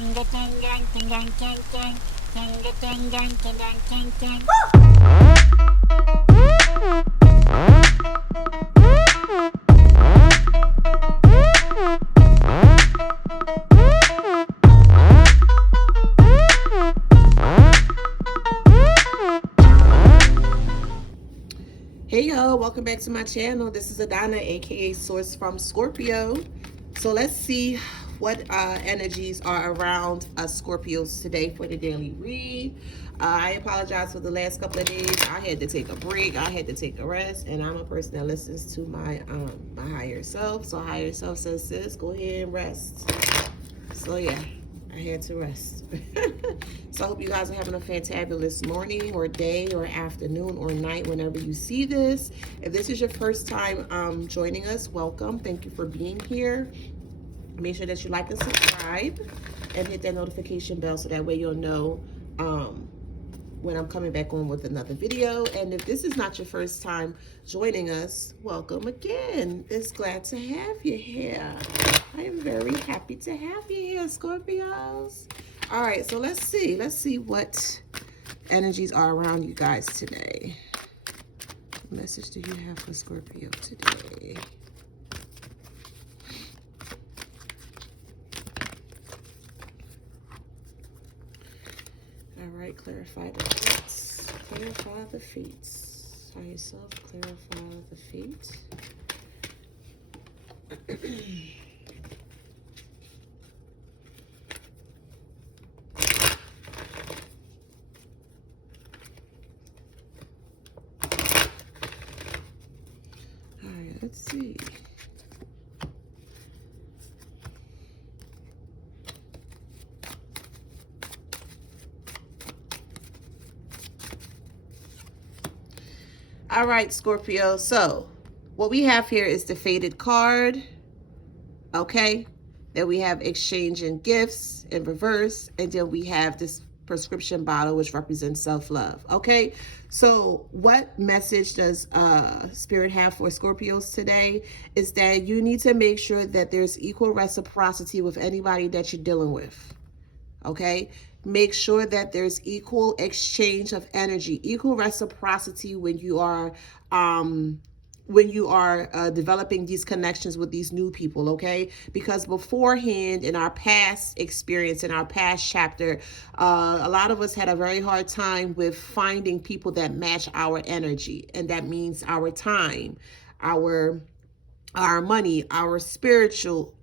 Hey y'all, welcome back to my channel. This is Adana, aka Source from Scorpio. So let's see what energies are around us Scorpios today for the daily read. I apologize for the last couple of days. I had to take a break. I had to take a rest, and I'm a person that listens to my higher self. So higher self says, sis, go ahead and rest. So yeah, I had to rest. So I hope you guys are having a fantabulous morning or day or afternoon or night whenever you see this. If this is your first time joining us, welcome. Thank you for being here. Make sure that you like and subscribe and hit that notification bell so that way you'll know when I'm coming back on with another video. And if this is not your first time joining us, welcome again. It's glad to have you here. I am very happy to have you here, Scorpios. All right, so let's see what energies are around you guys today. What message do you have for Scorpio today? All right, clarify the fates. Clarify the fates. Higher self, clarify the fate. All right, let's see. All right, Scorpio. So what we have here is the Fated card. Okay. Then we have exchanging gifts in reverse. And then we have this prescription bottle, which represents self-love. Okay. So what message does Spirit have for Scorpios today is that you need to make sure that there's equal reciprocity with anybody that you're dealing with. Okay. Make sure that there's equal exchange of energy, equal reciprocity when you are developing these connections with these new people, okay? Because beforehand, in our past experience, in our past chapter, a lot of us had a very hard time with finding people that match our energy, and that means our time, our money, our spiritual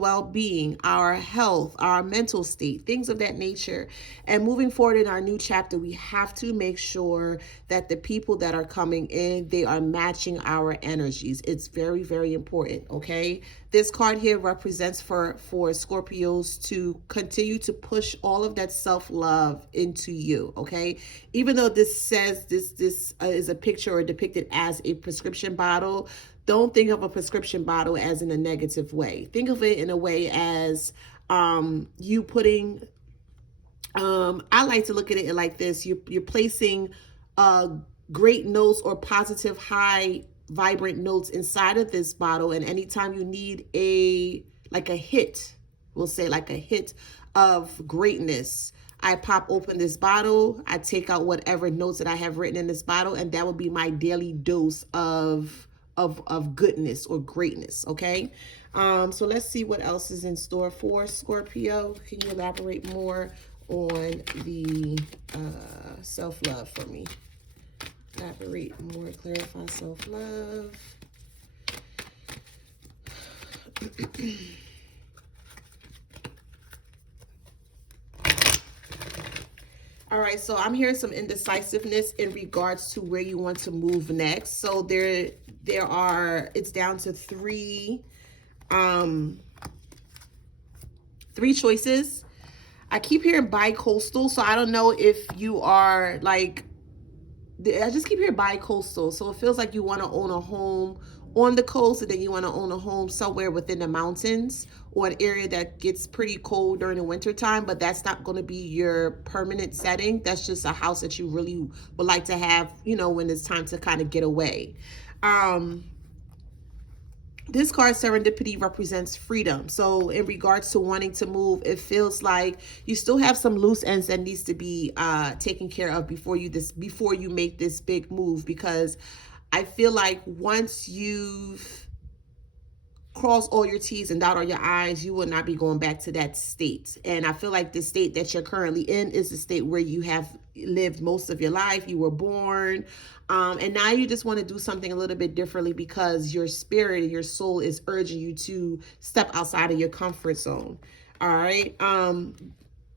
well-being, our health, our mental state, things of that nature. And moving forward in our new chapter, we have to make sure that the people that are coming in, they are matching our energies. It's very, very important, okay? This card here represents for Scorpios to continue to push all of that self-love into you, okay? Even though this says this is a picture or depicted as a prescription bottle, don't think of a prescription bottle as in a negative way. Think of it in a way as you putting, I like to look at it like this. You're placing great notes or positive, high, vibrant notes inside of this bottle. And anytime you need a hit, we'll say like a hit of greatness, I pop open this bottle, I take out whatever notes that I have written in this bottle, and that will be my daily dose of goodness or greatness, okay? So let's see what else is in store for Scorpio. Can you elaborate more on the self-love for me? Elaborate more, clarify self-love. All right, so I'm hearing some indecisiveness in regards to where you want to move next. So there are, it's down to three choices. I keep hearing bi-coastal, so I don't know if you are like, I just keep hearing bi-coastal. So it feels like you want to own a home on the coast, and then you want to own a home somewhere within the mountains or an area that gets pretty cold during the winter time, but that's not going to be your permanent setting. That's just a house that you really would like to have, you know, when it's time to kind of get away. This card, serendipity, represents freedom. So in regards to wanting to move, it feels like you still have some loose ends that needs to be taken care of before you make this big move, because I feel like once you've cross all your T's and dot all your I's, you will not be going back to that state. And I feel like the state that you're currently in is the state where you have lived most of your life. You were born. And now you just want to do something a little bit differently because your spirit and your soul is urging you to step outside of your comfort zone. All right.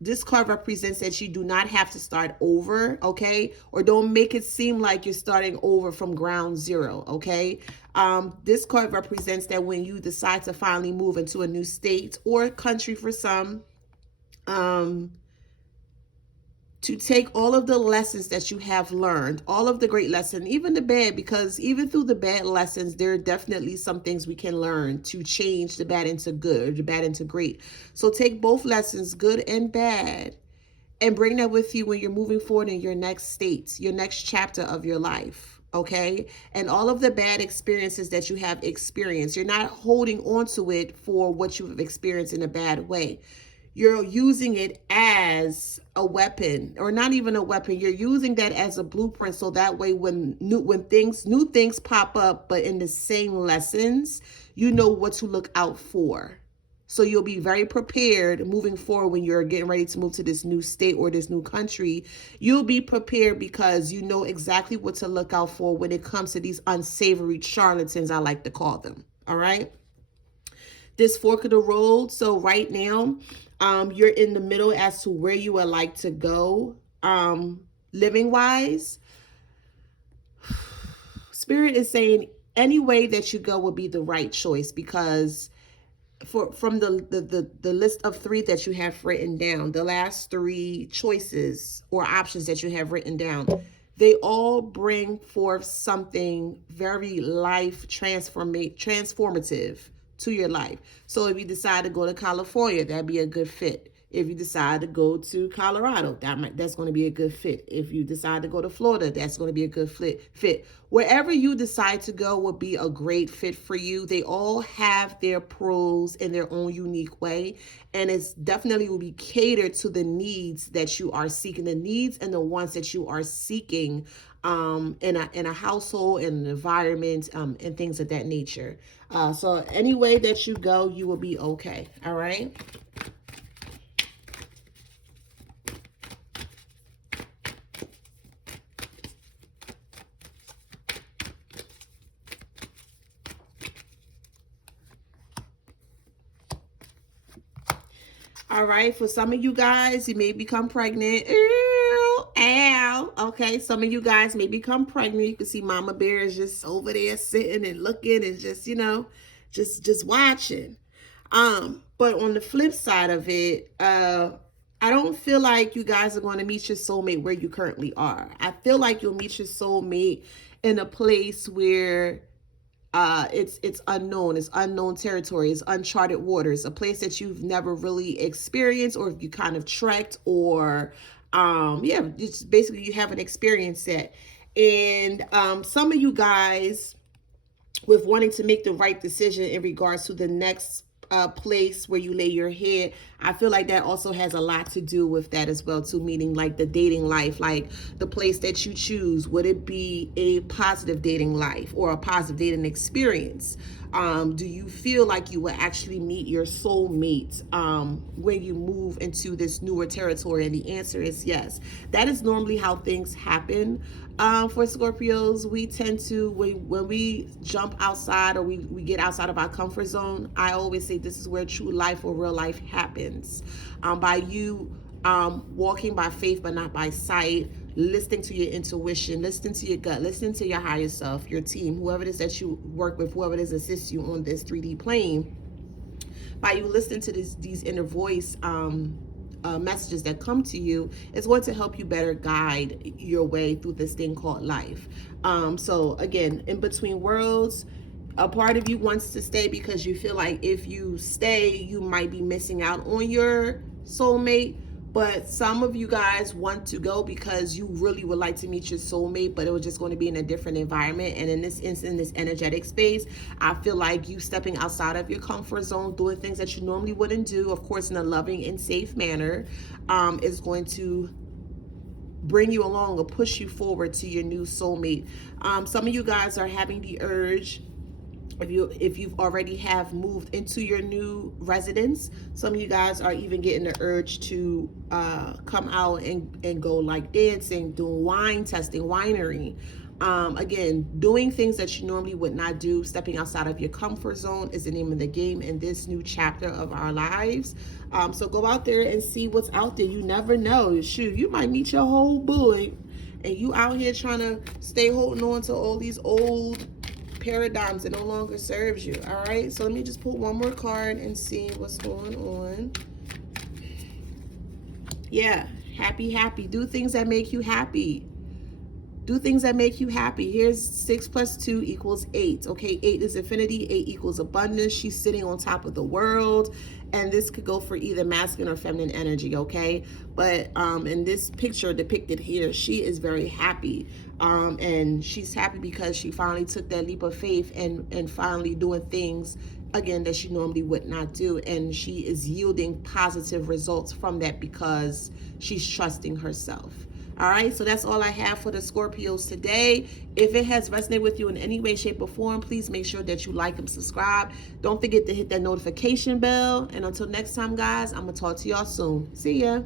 This card represents that you do not have to start over, okay? Or don't make it seem like you're starting over from ground zero, okay? This card represents that when you decide to finally move into a new state or country for some, to take all of the lessons that you have learned, all of the great lessons, even the bad, because even through the bad lessons, there are definitely some things we can learn to change the bad into good or the bad into great. So take both lessons, good and bad, and bring that with you when you're moving forward in your next state, your next chapter of your life. Okay. And all of the bad experiences that you have experienced, you're not holding on to it for what you've experienced in a bad way. You're using it as a weapon, or not even a weapon. You're using that as a blueprint, so that way when new things pop up, but in the same lessons, you know what to look out for. So you'll be very prepared moving forward when you're getting ready to move to this new state or this new country. You'll be prepared because you know exactly what to look out for when it comes to these unsavory charlatans, I like to call them. All right. This fork of the road. So right now, you're in the middle as to where you would like to go, living wise. Spirit is saying any way that you go will be the right choice, because from the list of three that you have written down, the last three choices or options that you have written down, they all bring forth something very life transformative to your life. So if you decide to go to California, that'd be a good fit. If you decide to go to Colorado, that's going to be a good fit. If you decide to go to Florida, that's going to be a good fit. Wherever you decide to go will be a great fit for you. They all have their pros in their own unique way, and it's definitely will be catered to the needs that you are seeking, the needs and the wants that you are seeking in a household, in an environment, and things of that nature. So any way that you go, you will be okay. All right. All right, for some of you guys, you may become pregnant. Ew, ow. Okay, some of you guys may become pregnant. You can see Mama Bear is just over there sitting and looking and just, just watching. But on the flip side of it, I don't feel like you guys are going to meet your soulmate where you currently are. I feel like you'll meet your soulmate in a place where it's unknown, it's unknown territory, it's uncharted waters, a place that you've never really experienced, or if you kind of trekked, or just basically you haven't experienced it. And some of you guys, with wanting to make the right decision in regards to the next place where you lay your head, I feel like that also has a lot to do with that as well too, meaning like the dating life, like the place that you choose. Would it be a positive dating life or a positive dating experience? Do you feel like you will actually meet your soulmate when you move into this newer territory? And the answer is yes. That is normally how things happen. For Scorpios, we tend to, when we jump outside or we get outside of our comfort zone, I always say this is where true life or real life happens. By you walking by faith but not by sight, listening to your intuition, listening to your gut, listening to your higher self, your team, whoever it is that you work with, whoever it is assists you on this 3D plane. By you listening to these inner voice messages that come to you, is going to help you better guide your way through this thing called life. So again, in between worlds, a part of you wants to stay because you feel like if you stay, you might be missing out on your soulmate. But some of you guys want to go because you really would like to meet your soulmate, but it was just going to be in a different environment. And in this instant, in this energetic space, I feel like you stepping outside of your comfort zone, doing things that you normally wouldn't do, of course, in a loving and safe manner, is going to bring you along or push you forward to your new soulmate. Some of you guys are having the urge, if you've already have moved into your new residence, some of you guys are even getting the urge to come out and go like dancing, doing wine testing, winery. Again, doing things that you normally would not do, stepping outside of your comfort zone is the name of the game in this new chapter of our lives. So go out there and see what's out there. You never know. Shoot, you might meet your whole boy and you out here trying to stay holding on to all these old paradigms that no longer serves you. All right, so let me just pull one more card and see what's going on. Yeah, happy. Do things that make you happy. Do things that make you happy. Here's 6 plus 2 equals 8. Okay, 8 is infinity. 8 equals abundance. She's sitting on top of the world. And this could go for either masculine or feminine energy, okay? But in this picture depicted here, she is very happy. And she's happy because she finally took that leap of faith and finally doing things, again, that she normally would not do. And she is yielding positive results from that because she's trusting herself. All right, so that's all I have for the Scorpios today. If it has resonated with you in any way, shape, or form, please make sure that you like and subscribe. Don't forget to hit that notification bell. And until next time, guys, I'm going to talk to y'all soon. See ya.